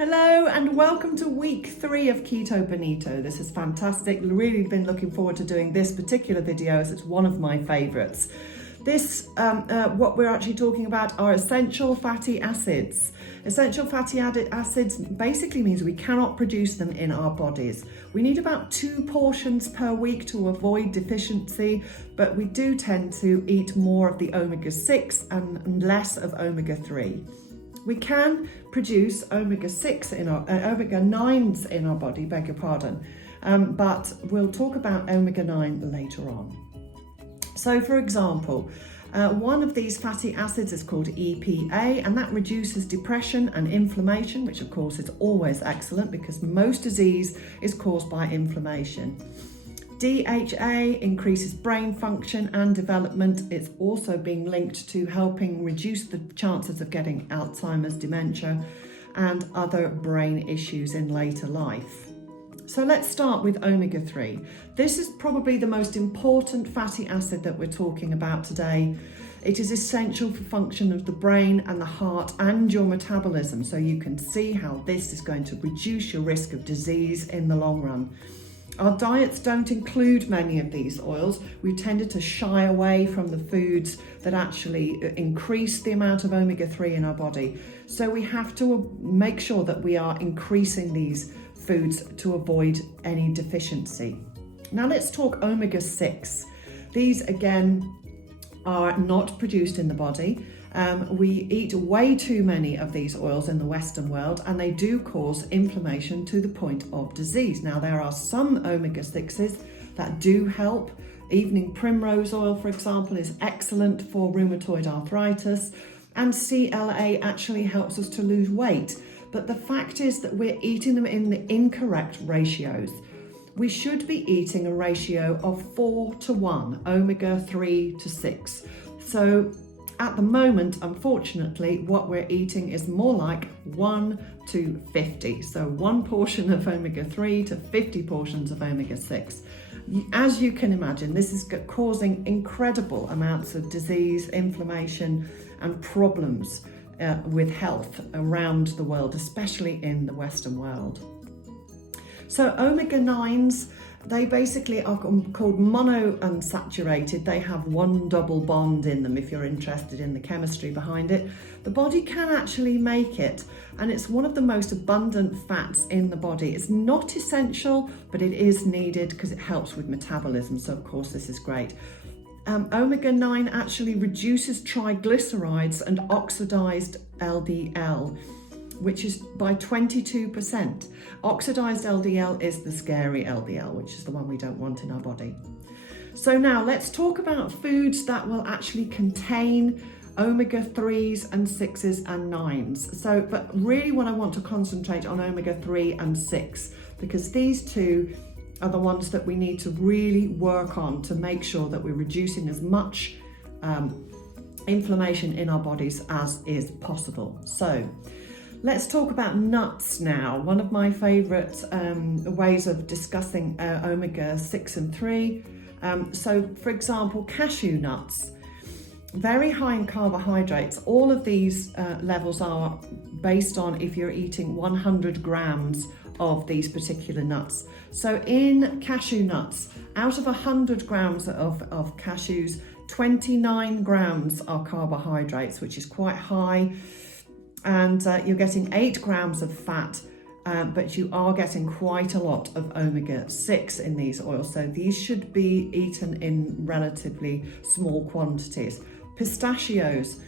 Hello and welcome to week 3 of Keto Bonito. This is fantastic. Really been looking forward to doing this particular video as it's one of my favorites. What we're actually talking about are essential fatty acids. Essential fatty acids basically means we cannot produce them in our bodies. We need about 2 portions per week to avoid deficiency, but we do tend to eat more of the omega-6 and less of omega-3. We can produce omega-6 omega-9s in our body, beg your pardon, but we'll talk about omega-9 later on. So for example, one of these fatty acids is called EPA, and that reduces depression and inflammation, which of course is always excellent because most disease is caused by inflammation. DHA increases brain function and development. It's also being linked to helping reduce the chances of getting Alzheimer's, dementia, and other brain issues in later life. So let's start with omega-3. This is probably the most important fatty acid that we're talking about today. It is essential for function of the brain and the heart and your metabolism, so you can see how this is going to reduce your risk of disease in the long run. Our diets don't include many of these oils. We've tended to shy away from the foods that actually increase the amount of omega-3 in our body. So we have to make sure that we are increasing these foods to avoid any deficiency. Now let's talk omega-6. These again are not produced in the body. We eat way too many of these oils in the Western world, and they do cause inflammation to the point of disease. Now there are some omega-6s that do help. Evening primrose oil, for example, is excellent for rheumatoid arthritis, and CLA actually helps us to lose weight. But the fact is that we're eating them in the incorrect ratios. We should be eating a ratio of 4:1, omega-3 to 6. So at the moment, unfortunately, what we're eating is more like 1 to 50. So 1 portion of omega-3 to 50 portions of omega-6. As you can imagine, this is causing incredible amounts of disease, inflammation, and problems with health around the world, especially in the Western world. So omega-9s, they basically are called monounsaturated. They have 1 double bond in them if you're interested in the chemistry behind it. The body can actually make it, and it's one of the most abundant fats in the body. It's not essential, but it is needed because it helps with metabolism. So of course this is great. Omega-9 actually reduces triglycerides and oxidized LDL, which is by 22%. Oxidized LDL is the scary LDL, which is the one we don't want in our body. So now let's talk about foods that will actually contain omega-3s and 6s and 9s. But really what I want to concentrate on omega-3 and 6, because these two are the ones that we need to really work on to make sure that we're reducing as much inflammation in our bodies as is possible. So let's talk about nuts now. One of my favorite ways of discussing omega-6 and 3. So for example, cashew nuts, very high in carbohydrates. All of these levels are based on if you're eating 100 grams of these particular nuts. So in cashew nuts, out of 100 grams of cashews, 29 grams are carbohydrates, which is quite high. And you're getting 8 grams of fat, but you are getting quite a lot of omega-6 in these oils. So these should be eaten in relatively small quantities. Pistachios,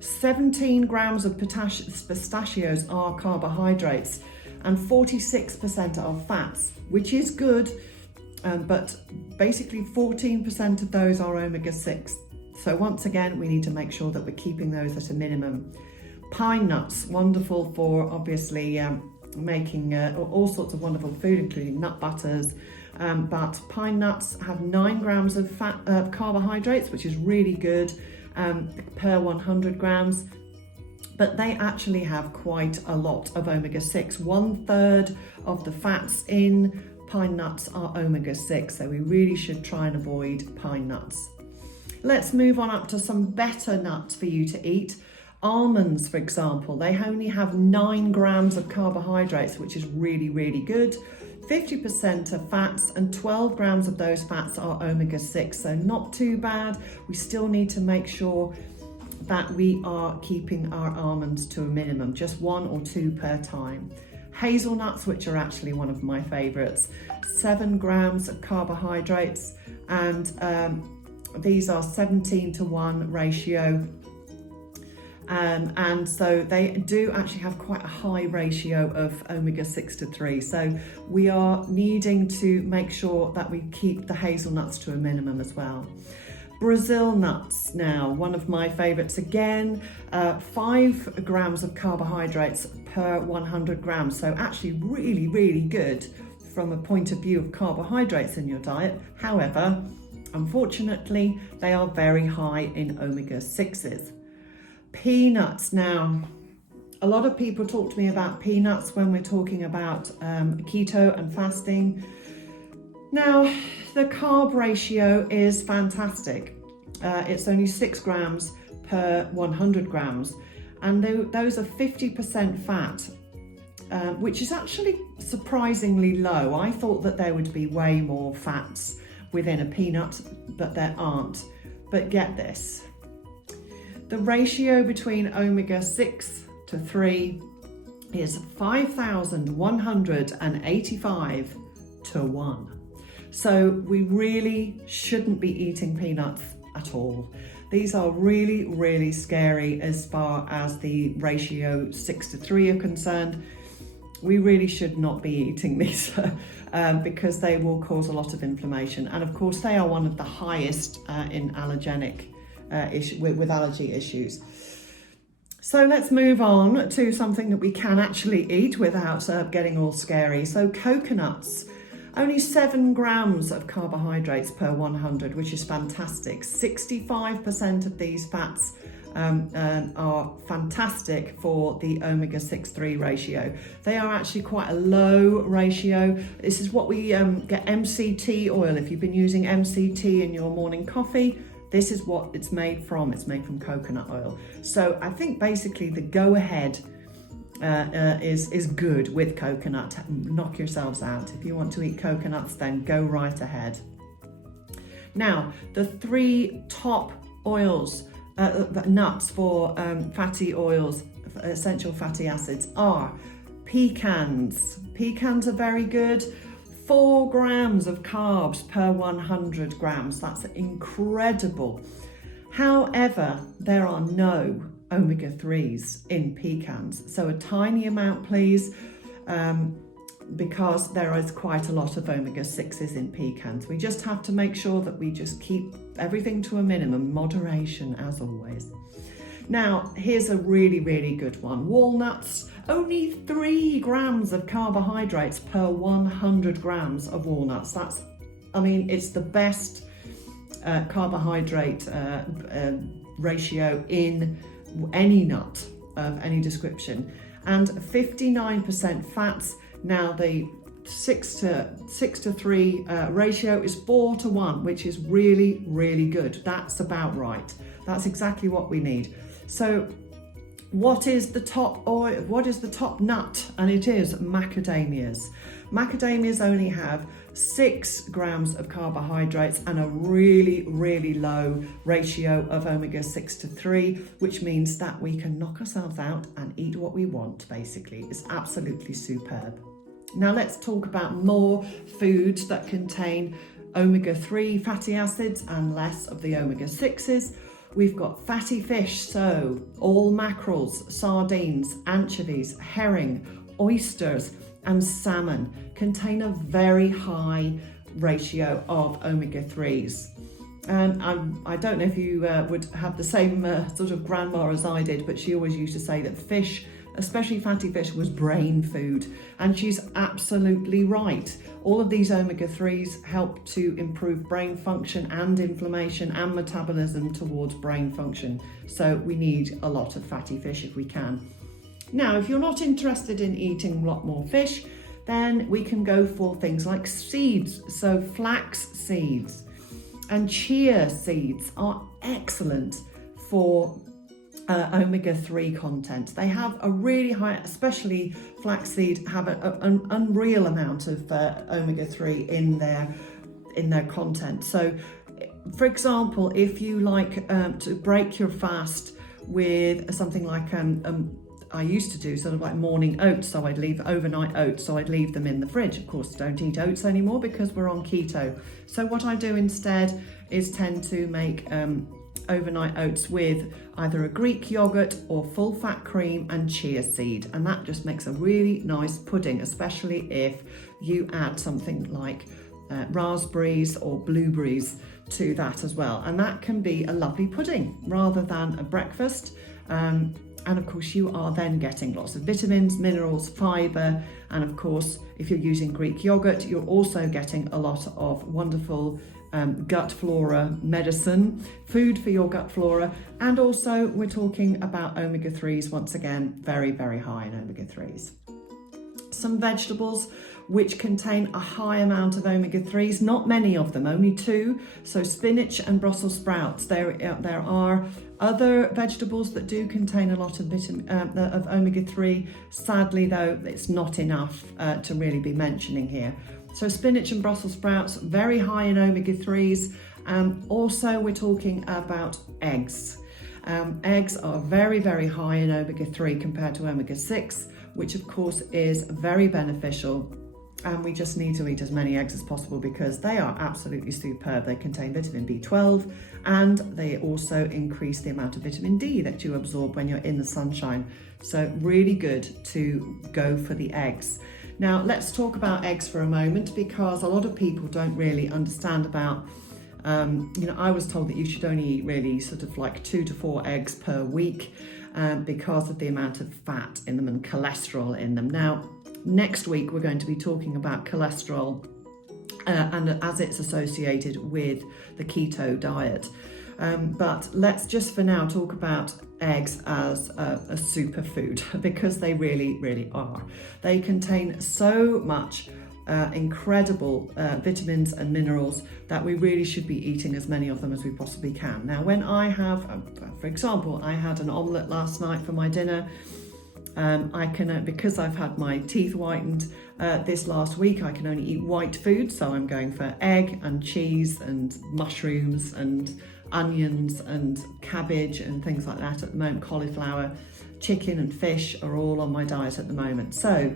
17 grams of pistachios are carbohydrates, and 46% are fats, which is good, but basically 14% of those are omega-6. So once again, we need to make sure that we're keeping those at a minimum. Pine nuts, wonderful for obviously making all sorts of wonderful food, including nut butters. But pine nuts have 9 grams of carbohydrates, which is really good per 100 grams. But they actually have quite a lot of omega-6. 1/3 of the fats in pine nuts are omega-6, so we really should try and avoid pine nuts. Let's move on up to some better nuts for you to eat. Almonds, for example, they only have 9 grams of carbohydrates, which is really, really good. 50% are fats, and 12 grams of those fats are omega-6, so not too bad. We still need to make sure that we are keeping our almonds to a minimum, just 1 or 2 per time. Hazelnuts, which are actually one of my favorites, 7 grams of carbohydrates, and these are 17-to-1 ratio. And so they do actually have quite a high ratio of omega-6 to 3. So we are needing to make sure that we keep the hazelnuts to a minimum as well. Brazil nuts now, one of my favorites again, 5 grams of carbohydrates per 100 grams. So actually really, really good from a point of view of carbohydrates in your diet. However, unfortunately, they are very high in omega-6s. Peanuts now. A lot of people talk to me about peanuts when we're talking about keto and fasting. Now, the carb ratio is fantastic. It's only 6 grams per 100 grams, and those are 50% fat, which is actually surprisingly low. I thought that there would be way more fats within a peanut, but there aren't. But get this. The ratio between omega-6 to 3 is 5,185 to 1. So we really shouldn't be eating peanuts at all. These are really, really scary as far as the ratio 6 to 3 are concerned. We really should not be eating these because they will cause a lot of inflammation. And of course, they are one of the highest in allergenic with allergy issues. So let's move on to something that we can actually eat without getting all scary. So coconuts, only 7 grams of carbohydrates per 100, which is fantastic. 65% of these fats are fantastic for the omega-6-3 ratio. They are actually quite a low ratio. This is what we get MCT oil. If you've been using MCT in your morning coffee, this is what it's made from. It's made from coconut oil. So I think basically the go-ahead is good with coconut. Knock yourselves out. If you want to eat coconuts, then go right ahead. Now, the 3 top oils, nuts for fatty oils, essential fatty acids are pecans. Pecans are very good. 4 grams of carbs per 100 grams. That's incredible. However, there are no omega-3s in pecans. So a tiny amount, please, because there is quite a lot of omega-6s in pecans. We just have to make sure that we just keep everything to a minimum, moderation as always. Now, here's a really, really good one. Walnuts, only 3 grams of carbohydrates per 100 grams of walnuts. That's, I mean, it's the best carbohydrate ratio in any nut of any description. And 59% fats. Now, the 6 to 3 ratio is 4 to 1, which is really, really good. That's about right. That's exactly what we need. So what is the top oil? What is the top nut? And it is macadamias. Macadamias only have 6 grams of carbohydrates and a really, really low ratio of omega-6 to 3, which means that we can knock ourselves out and eat what we want, basically. It's absolutely superb. Now let's talk about more foods that contain omega-3 fatty acids and less of the omega-6s. We've got fatty fish, so all mackerels, sardines, anchovies, herring, oysters, and salmon contain a very high ratio of omega-3s. I don't know if you would have the same sort of grandma as I did, but she always used to say that fish, especially fatty fish, was brain food, and she's absolutely right. All of these omega-3s help to improve brain function and inflammation and metabolism towards brain function. So we need a lot of fatty fish if we can. Now, if you're not interested in eating a lot more fish, then we can go for things like seeds. So flax seeds and chia seeds are excellent for omega-3 content. They have a really high, especially flaxseed, have an unreal amount of omega-3 in their content. So, for example, if you like to break your fast with something like I used to do sort of like morning oats, so I'd leave overnight oats, so I'd leave them in the fridge. Of course, don't eat oats anymore because we're on keto. So what I do instead is tend to make overnight oats with either a Greek yogurt or full fat cream and chia seed, and that just makes a really nice pudding, especially if you add something like raspberries or blueberries to that as well, and that can be a lovely pudding rather than a breakfast. And of course you are then getting lots of vitamins, minerals, fibre, and of course if you're using Greek yogurt you're also getting a lot of wonderful gut flora medicine, food for your gut flora, and also we're talking about omega-3s, once again very, very high in omega-3s. Some vegetables which contain a high amount of omega-3s, not many of them, only 2, so spinach and Brussels sprouts. There are other vegetables that do contain a lot of of omega-3. Sadly though, it's not enough to really be mentioning here. So spinach and Brussels sprouts, very high in omega-3s. Also we're talking about eggs. Eggs are very, very high in omega-3 compared to omega-6, which of course is very beneficial, and we just need to eat as many eggs as possible because they are absolutely superb. They contain vitamin B12 and they also increase the amount of vitamin D that you absorb when you're in the sunshine. So really good to go for the eggs. Now let's talk about eggs for a moment, because a lot of people don't really understand about I was told that you should only eat really sort of like 2 to 4 eggs per week because of the amount of fat in them and cholesterol in them. Now, next week we're going to be talking about cholesterol and as it's associated with the keto diet. But let's just for now talk about eggs as a superfood, because they really, really are. They contain so much incredible vitamins and minerals that we really should be eating as many of them as we possibly can. Now, when I have, for example, I had an omelette last night for my dinner. I can, because I've had my teeth whitened this last week, I can only eat white food, so I'm going for egg and cheese and mushrooms and onions and cabbage and things like that at the moment. Cauliflower, chicken and fish are all on my diet at the moment. So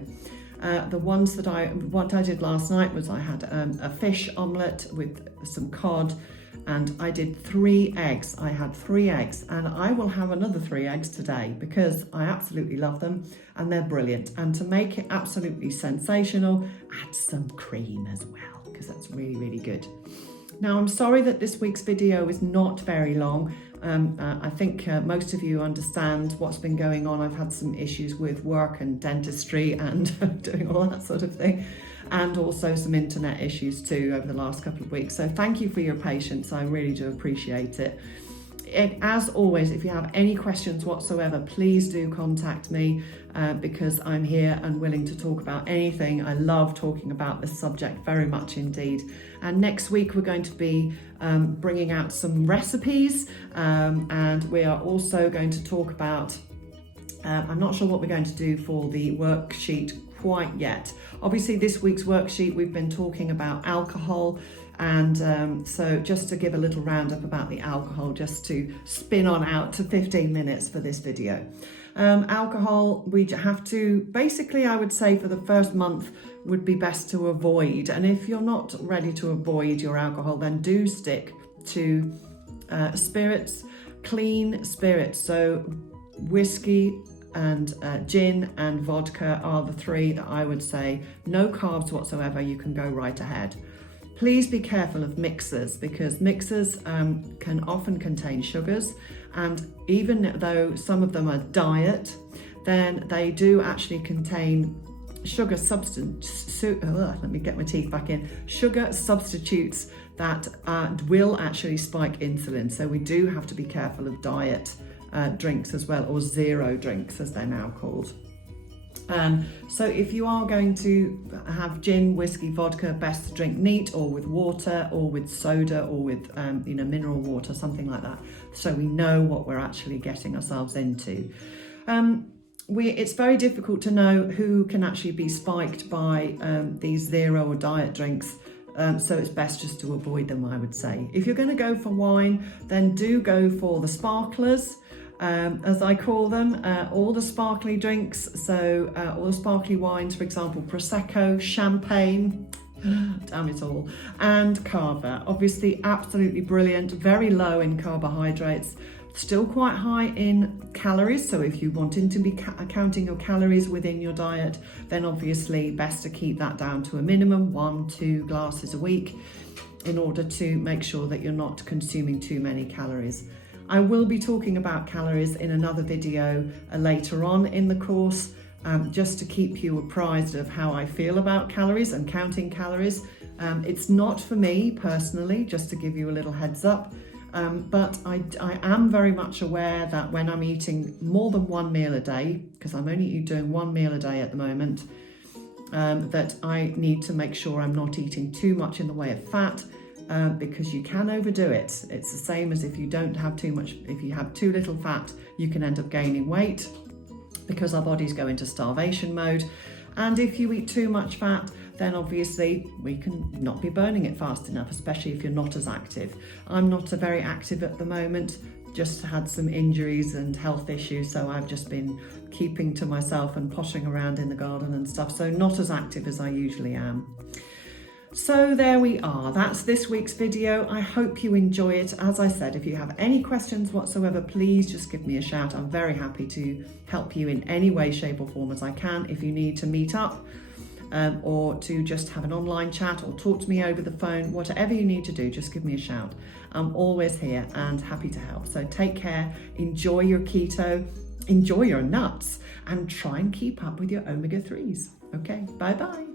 the ones that what I did last night was I had a fish omelette with some cod, and I did 3 eggs. I had 3 eggs, and I will have another 3 eggs today because I absolutely love them and they're brilliant. And to make it absolutely sensational, add some cream as well, because that's really, really good. Now, I'm sorry that this week's video is not very long. I think most of you understand what's been going on. I've had some issues with work and dentistry and doing all that sort of thing, and also some internet issues too over the last couple of weeks. So thank you for your patience. I really do appreciate it. As always, if you have any questions whatsoever, please do contact me because I'm here and willing to talk about anything. I love talking about this subject very much indeed. And next week we're going to be bringing out some recipes, and we are also going to talk about, I'm not sure what we're going to do for the worksheet quite yet. Obviously this week's worksheet we've been talking about alcohol, and so just to give a little roundup about the alcohol, just to spin on out to 15 minutes for this video. Alcohol, we have to, basically I would say for the first month would be best to avoid, and if you're not ready to avoid your alcohol, then do stick to spirits, clean spirits. So whiskey and gin and vodka are the 3 that I would say, no carbs whatsoever, you can go right ahead. Please be careful of mixers, because mixers can often contain sugars, and even though some of them are diet, then they do actually contain sugar substitutes. Let me get my teeth back in. Sugar substitutes that will actually spike insulin. So we do have to be careful of diet drinks as well, or zero drinks as they're now called. So if you are going to have gin, whiskey, vodka, best to drink neat or with water or with soda or with mineral water, something like that. so we know what we're actually getting ourselves into. It's very difficult to know who can actually be spiked by these zero or diet drinks. So it's best just to avoid them, I would say. If you're going to go for wine, then do go for the sparklers, as I call them, all the sparkly drinks. So all the sparkly wines, for example, Prosecco, Champagne, damn it all, and Cava. Obviously, absolutely brilliant, very low in carbohydrates, still quite high in calories. So if you wanted to be counting your calories within your diet, then obviously best to keep that down to a minimum 1-2 glasses a week in order to make sure that you're not consuming too many calories. I will be talking about calories in another video later on in the course, just to keep you apprised of how I feel about calories and counting calories. It's not for me personally, just to give you a little heads up. But I am very much aware that when I'm eating more than one meal a day, because I'm only doing one meal a day at the moment, that I need to make sure I'm not eating too much in the way of fat, because you can overdo it. It's the same as if you don't have too much, if you have too little fat, you can end up gaining weight because our bodies go into starvation mode. And if you eat too much fat, then obviously we can not be burning it fast enough, especially if you're not as active. I'm not very active at the moment, just had some injuries and health issues, so I've just been keeping to myself and pottering around in the garden and stuff, so not as active as I usually am. So there we are, that's this week's video. I hope you enjoy it. As I said, if you have any questions whatsoever, please just give me a shout. I'm very happy to help you in any way, shape or form as I can. If you need to meet up or to just have an online chat or talk to me over the phone, whatever you need to do, just give me a shout. I'm always here and happy to help. So take care, enjoy your keto, enjoy your nuts, and try and keep up with your omega-3s. Okay, bye-bye.